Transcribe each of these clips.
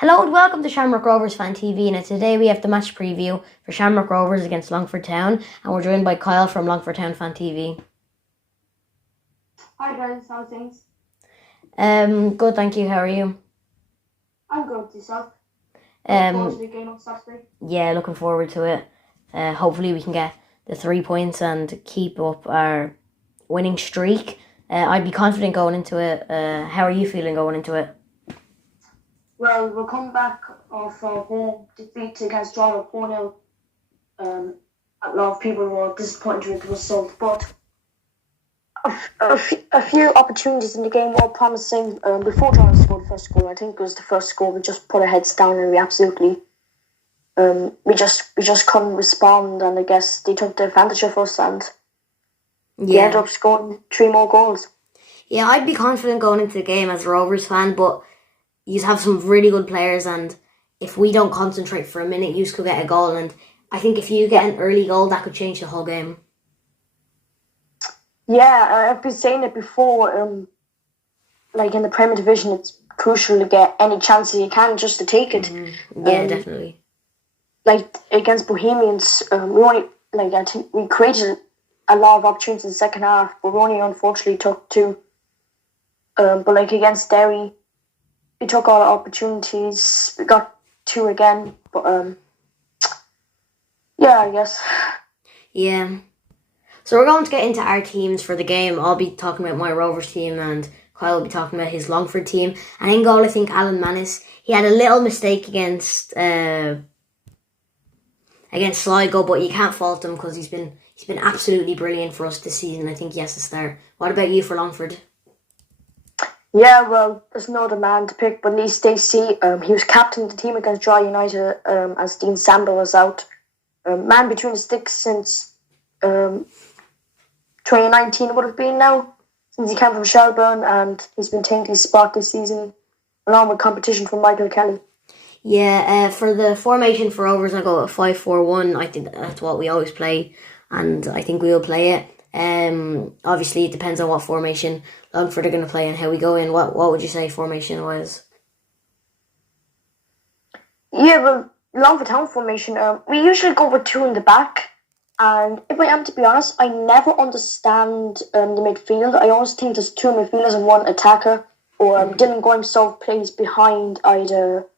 Hello and welcome to Shamrock Rovers Fan TV. Now today we have the match preview for Shamrock Rovers against Longford Town, and we're joined by Kyle from Longford Town Fan TV. Hi guys, how's things? Good, thank you. How are you? I'm good. Yourself? Looking forward to the game on Saturday. Yeah, looking forward to it. Hopefully we can get the 3 points and keep up our winning streak. I'd be confident going into it. How are you feeling going into it? Well, we'll come back off our home defeat against Shamrock 4-0. A lot of people were disappointed with the result, but a few opportunities in the game were promising. Before John scored the first goal, I think it was the first goal, we just put our heads down and we absolutely we just couldn't respond, and I guess they took the advantage of us and they ended up scoring 3 more goals. Yeah, I'd be confident going into the game as a Rovers fan, but you have some really good players, and if we don't concentrate for a minute, you could get a goal, and I think if you get an early goal, that could change the whole game. Yeah, I've been saying it before, like in the Premier Division, it's crucial to get any chances you can just to take it. Mm-hmm. Yeah, definitely. Like against Bohemians, I think we created a lot of opportunities in the second half, but we only unfortunately took 2. But like against Derry, we took all the opportunities. We got 2 again, but yeah, I guess. Yeah. So we're going to get into our teams for the game. I'll be talking about my Rovers team, and Kyle will be talking about his Longford team. And in goal, I think Alan Manis, he had a little mistake against Sligo, but you can't fault him because he's been absolutely brilliant for us this season. I think he has to start. What about you for Longford? Yeah, well, there's no other man to pick but Lee Stacey. He was captain of the team against Dry United as Dean Samba was out. Man between the sticks since 2019 it would have been now, since he came from Shelburne, and he's been taking his spot this season, along with competition from Michael Kelly. Yeah, for the formation for Rovers, I go at 5-4-1. I think that's what we always play, and I think we will play it. Obviously, it depends on what formation Longford are going to play and how we go in. What would you say formation was? Yeah, well, Longford Town formation, we usually go with 2 in the back. And if I am to be honest, I never understand the midfield. I always think there's 2 midfielders and 1 attacker. Or Dylan Gormsov plays behind either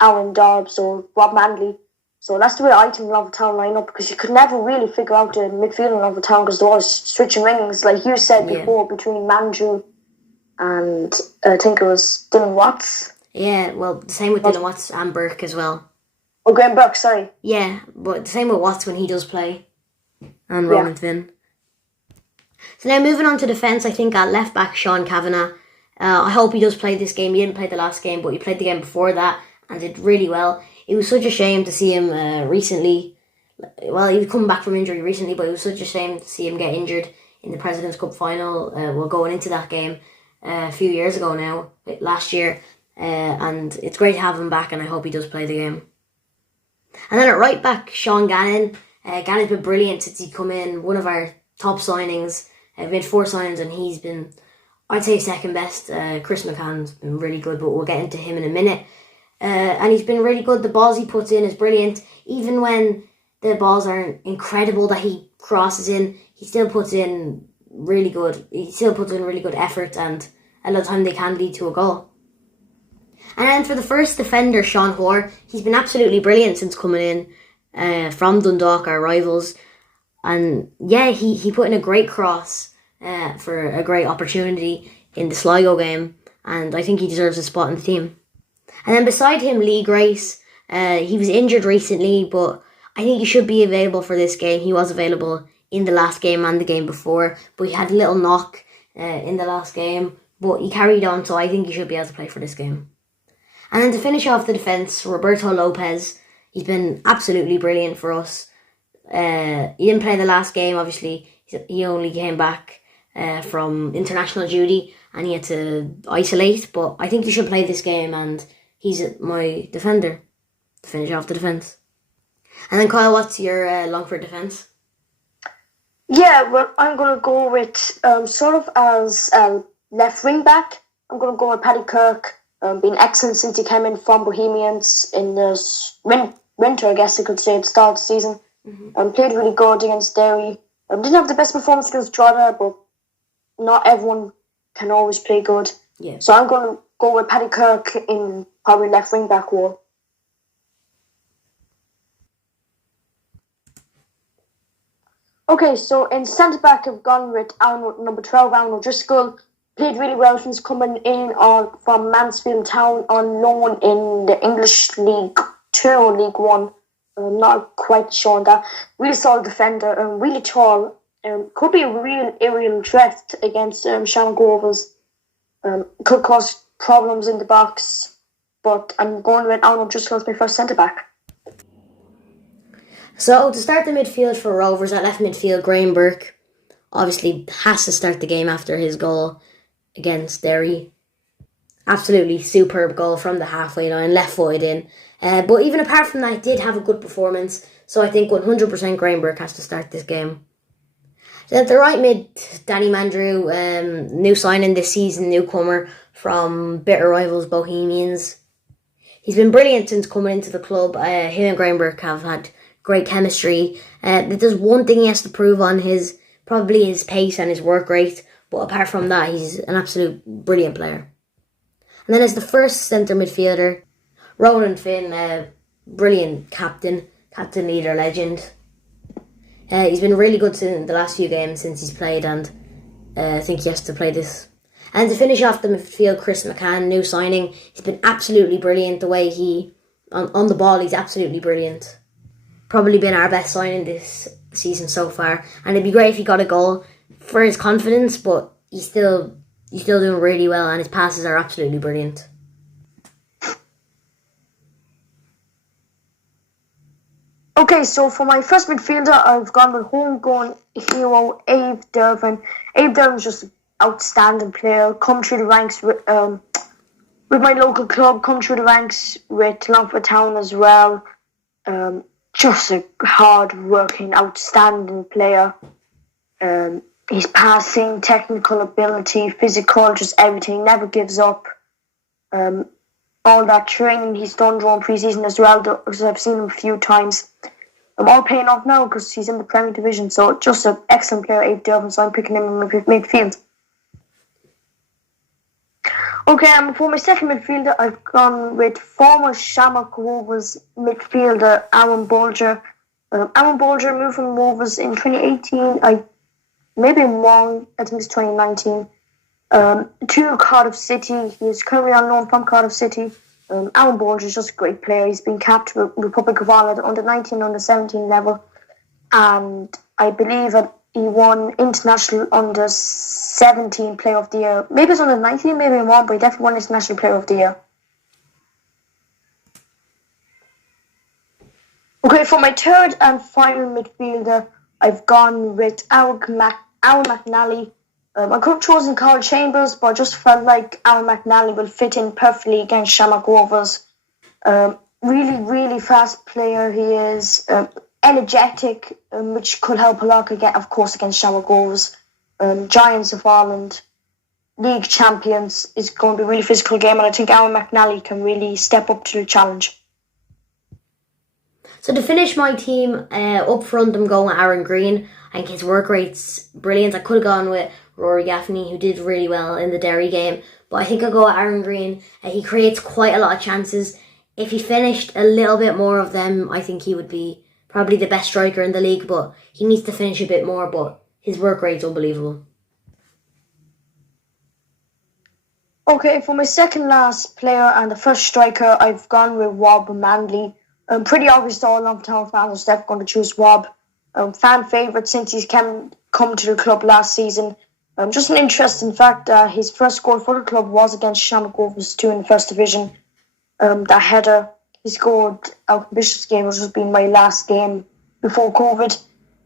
Aaron Dobbs or Rob Manley. So that's the way I think Longford Town line up, because you could never really figure out the midfield in Longford Town because they're always switching wings. Like you said before, between Mandrew and I think it was Dylan Watts. Yeah, well, the same with Dylan Watts and Burke as well. Oh, Graham Burke, sorry. Yeah, but the same with Watts when he does play. And Ronan Finn. So now moving on to defence, I think at left back, Sean Kavanagh. I hope he does play this game. He didn't play the last game, but he played the game before that and did really well. It was such a shame to see him recently. Well, he was coming back from injury recently, but it was such a shame to see him get injured in the President's Cup final. We're going into that game a few years ago now, last year. And it's great to have him back, and I hope he does play the game. And then at right back, Sean Gannon. Gannon's been brilliant since he come in. One of our top signings. We've made 4 signings, and he's been, I'd say, second best. Chris McCann's been really good, but we'll get into him in a minute. And he's been really good. The balls he puts in is brilliant. Even when the balls aren't incredible that he crosses in, he still puts in really good. He still puts in really good effort, and a lot of time they can lead to a goal. And then for the first defender, Sean Hoare, he's been absolutely brilliant since coming in from Dundalk, our rivals. And yeah, he put in a great cross for a great opportunity in the Sligo game, and I think he deserves a spot in the team. And then beside him, Lee Grace. He was injured recently, but I think he should be available for this game. He was available in the last game and the game before, but he had a little knock in the last game, but he carried on, so I think he should be able to play for this game. And then to finish off the defence, Roberto Lopez. He's been absolutely brilliant for us. He didn't play the last game, obviously. He only came back from international duty and he had to isolate, but I think he should play this game, and he's my defender to finish off the defence. And then Kyle, what's your Longford defence? Yeah, well, I'm going to go with sort of as left wing back. I'm going to go with Paddy Kirk. Been excellent since he came in from Bohemians in the winter, I guess you could say, at the start of the season. Played really good against Derry. Didn't have the best performance against Drogheda, but not everyone can always play good. Yeah. So I'm going to go with Paddy Kirk in probably left wing back role. Okay, so in centre back I've gone with number 12, Alan O'Driscoll. Played really well since coming in from Mansfield Town on loan in the English League 2 or League 1. I'm not quite sure on that. Really solid defender, really tall. Could be a real aerial threat against Shamrock Rovers. Could cause problems in the box, but I'm going with Alan O'Driscoll as my first centre back. So to start the midfield for Rovers, at left midfield, Graham Burke obviously has to start the game after his goal against Derry. Absolutely superb goal from the halfway line, left footed in. But even apart from that, he did have a good performance. So I think 100% Graham Burke has to start this game. So at the right mid, Danny Mandrew, new signing this season, newcomer from bitter rivals Bohemians. He's been brilliant since coming into the club. Him and Graham Burke have had great chemistry. There's one thing he has to prove on, probably his pace and his work rate. But apart from that, he's an absolute brilliant player. And then as the first centre midfielder, Roland Finn, brilliant captain leader, legend. He's been really good in the last few games since he's played, and I think he has to play this. And to finish off the midfield, Chris McCann, new signing. He's been absolutely brilliant. The way on the ball, he's absolutely brilliant. Probably been our best signing this season so far. And it'd be great if he got a goal for his confidence, but he's still doing really well, and his passes are absolutely brilliant. Okay, so for my first midfielder, I've gone with homegrown hero Abe Dervin. Abe Dervin's just an outstanding player. Come through the ranks with my local club. Come through the ranks with Longford Town as well. Just a hard-working, outstanding player. His passing, technical ability, physical, just everything. Never gives up. All that training he's done during pre-season as well, because I've seen him a few times. I'm all paying off now because he's in the Premier Division, so just an excellent player, Abe Dervin, so I'm picking him in my midfield. Okay, and for my second midfielder, I've gone with former Shamrock Rovers midfielder Aaron Bolger. Aaron Bolger moved from Rovers in 2018. Maybe I'm wrong, I think it's 2019. To Cardiff City. He's currently on loan from Cardiff City. Aaron Bolger is just a great player. He's been capped with Republic of Ireland at under 19, under 17 level. And I believe that he won International Under 17 Player of the Year. Maybe it's under 19, maybe I'm wrong, but he definitely won International Player of the Year. Okay, for my third and final midfielder, I've gone with Aaron McNally. I could have chosen Carl Chambers, but I just felt like Aaron McNally will fit in perfectly against Shamrock Rovers. Really, really fast player he is. Energetic, which could help a lot, of course, against Shamrock Rovers. Giants of Ireland, league champions. It's going to be a really physical game, and I think Aaron McNally can really step up to the challenge. So to finish my team, up front I'm going with Aaron Green. I think his work rate's brilliant. I could have gone with Rory Gaffney, who did really well in the Derry game, but I think I'll go with Aaron Green. He creates quite a lot of chances. If he finished a little bit more of them, I think he would be probably the best striker in the league, but he needs to finish a bit more, but his work rate's unbelievable. Okay, for my second last player and the first striker, I've gone with Rob Manley. Pretty obvious to all Longford Town fans, are definitely going to choose Rob. Fan favourite since he's come to the club last season. Just an interesting fact, his first goal for the club was against Shamrock Rovers 2 in the First Division. That header he scored out in Bishop's game, which has been my last game before COVID.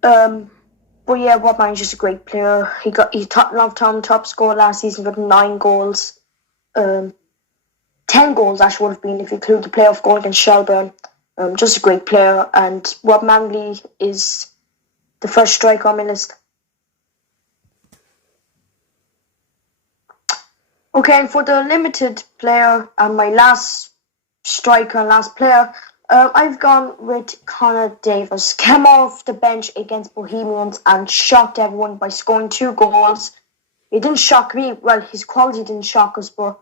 But yeah, Rob Manley's just a great player. He top Longford Town top scorer last season with 9 goals. 10 goals actually would have been if you include the playoff goal against Shelburne. Just a great player, and Rob Manley is the first striker on my list. Okay, and for the limited player and my last striker and last player, I've gone with Connor Davis. Came off the bench against Bohemians and shocked everyone by scoring 2 goals. It didn't shock me. Well, his quality didn't shock us, but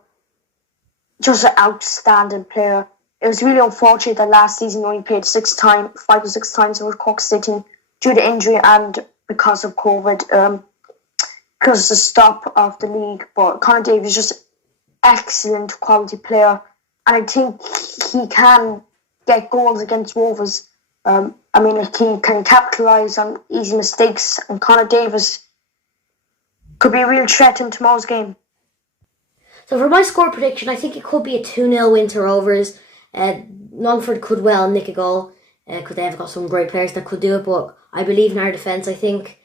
just an outstanding player. It was really unfortunate that last season only played 5 or 6 times with Cork City due to injury and because of COVID, because of the stop of the league. But Connor Davis is just excellent quality player, and I think he can get goals against Rovers. He can capitalise on easy mistakes, and Connor Davis could be a real threat in tomorrow's game. So for my score prediction, I think it could be a 2-0 win to Rovers. Longford could well nick a goal, because they have got some great players that could do it, but I believe in our defence. I think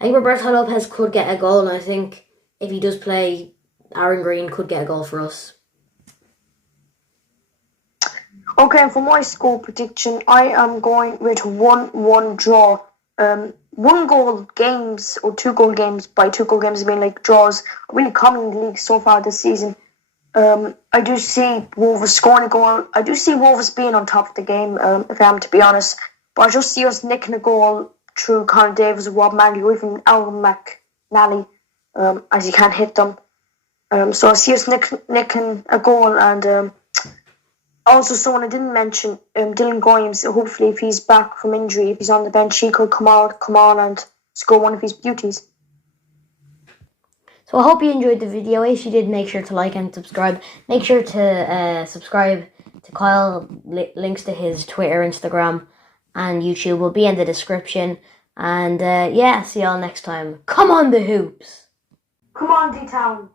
Roberto Lopez could get a goal, and I think if he does play, Aaron Green could get a goal for us. Okay, for my score prediction, I am going with 1-1 draw. 1-goal games or 2-goal games, by 2-goal games I mean like draws, are really common in the league so far this season. I do see Rovers scoring a goal. I do see Rovers being on top of the game, if I am to be honest. But I just see us nicking a goal through Conor Davis or Rob Manley or even Aaron McNally, as he can't hit them. So I see us nicking a goal. And also someone I didn't mention, Dylan Grimes. Hopefully if he's back from injury, if he's on the bench, he could come on and score one of his beauties. So I hope you enjoyed the video. If you did, make sure to like and subscribe. Make sure to subscribe to Kyle. Links to his Twitter, Instagram, and YouTube will be in the description. And see y'all next time. Come on the Hoops! Come on, D-Town!